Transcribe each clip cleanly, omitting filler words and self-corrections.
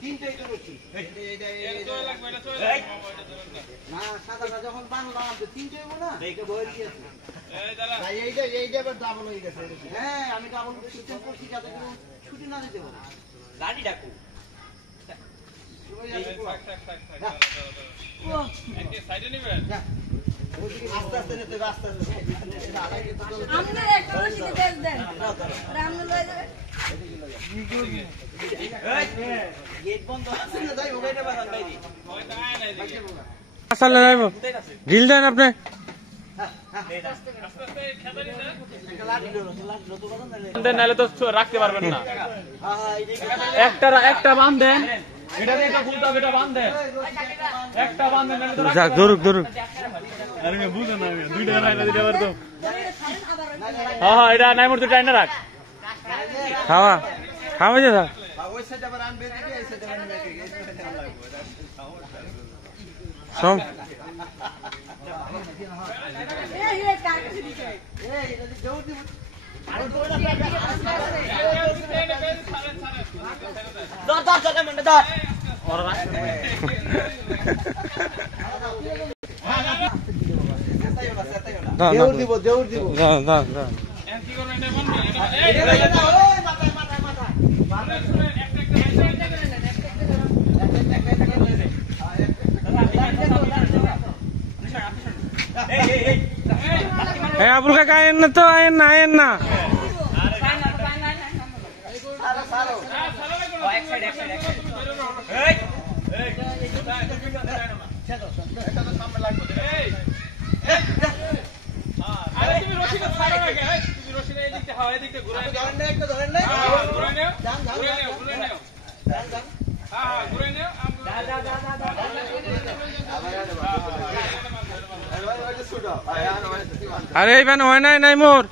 তিনটাই তো করছি না সাদাটা যখন বানলাম তিনটাই বলো না এইটা বই দিয়েছে এইটা এবার ডাবল হয়ে গেছে হ্যাঁ আমি ডাবল সিস্টেম করছি যাতে কেউ ছুটি না দিতে পারে গাড়ি ডাকু আস্তে আস্তে নিতে আস্তে আস্তে আমরা একটা রশিদে দেন দেন রামনে লয়ে যাবে গেট বন্ধ আছে না যাই ওইটা বাগান বাইরে হয়তো আয় নাই দেখি আসলে যাইবো ঢিল দেন আপনি নাহলে তো রাখতে পারবেন না একটা বাঁধ দেন এটা দিয়ে এটা খুলতে হবে এটা বাঁধ দেন একটা বাঁধ দেন নাহলে তো যাক দরুক দরুক আরে আমি বুঝো না আমি দুইটা রাইনা দিতে পারতো হ্যাঁ এটা নাই মোর তো টাইনা রাখ খাওয়া খাওয়া যা ওই সাইড আবার আনবে দিকে এই সাইড আনবে দিকে এই সাইড লাগবে সব এই কাকে দিছে এই এটা জোর দিব দর মন্ডে দর ওর রাখ জোর দিব দা দা দা এম কি করবেন এটা হ্যাঁ আবুল কাকা আয়েন না তো আয়েন না আরে এইবার হয় নাই মোর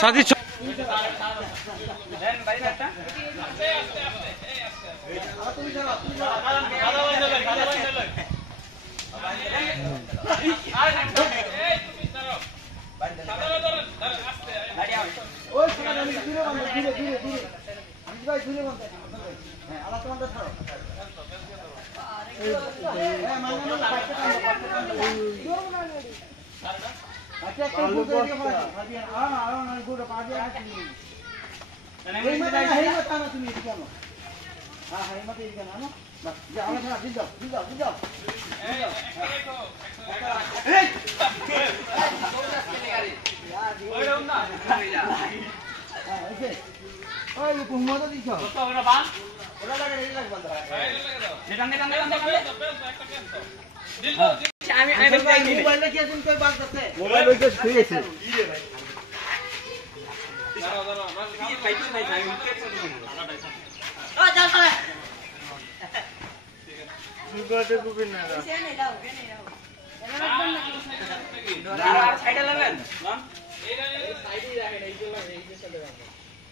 সাদি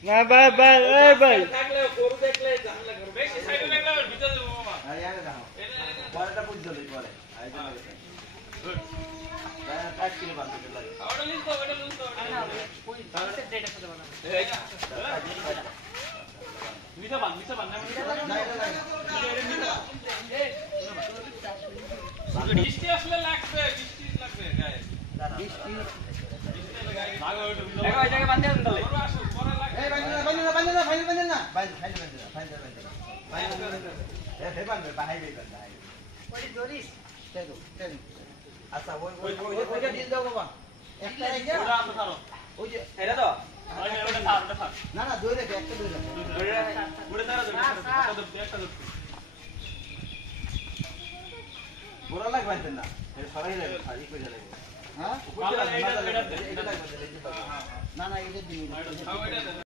না ভাই ভাই এই ভাই থাকলে গরু দেখলে ঝামেলা করবে বেশি সাইডে লাগলে আর ভিতরে যাবো মামা আরে আরে দাও পরেটা বুঝ দিই পরে আইজা গুড কাট কিলো বাদ দিতে লাগে ওটা লিস্ট দাও এটা লিস্ট দাও না ওই তাহলে ডেটা করতে পারো মিঠা বান না বৃষ্টি আসলে লাগবে গায়ে বৃষ্টি লাগবে ওটা ওই জায়গায় বাঁধতে হবে তাহলে আসো পরে লাগবে এই বান্ধনা ফাইল না এ হে বান্ধ বাহাই দেই বান্ধ ওই জরিস তেল আচ্ছা ওইটা ডিল দাও বাবা একটা রেখে ওটা আমরা ছাড়ো ওই যে এটা তো ওটা ছাড় না দুই রেখে একটা দুই রেখে ওটা ছাড়ো একটা পারতেন না সবাই লাগবে হ্যাঁ না না এটা দিন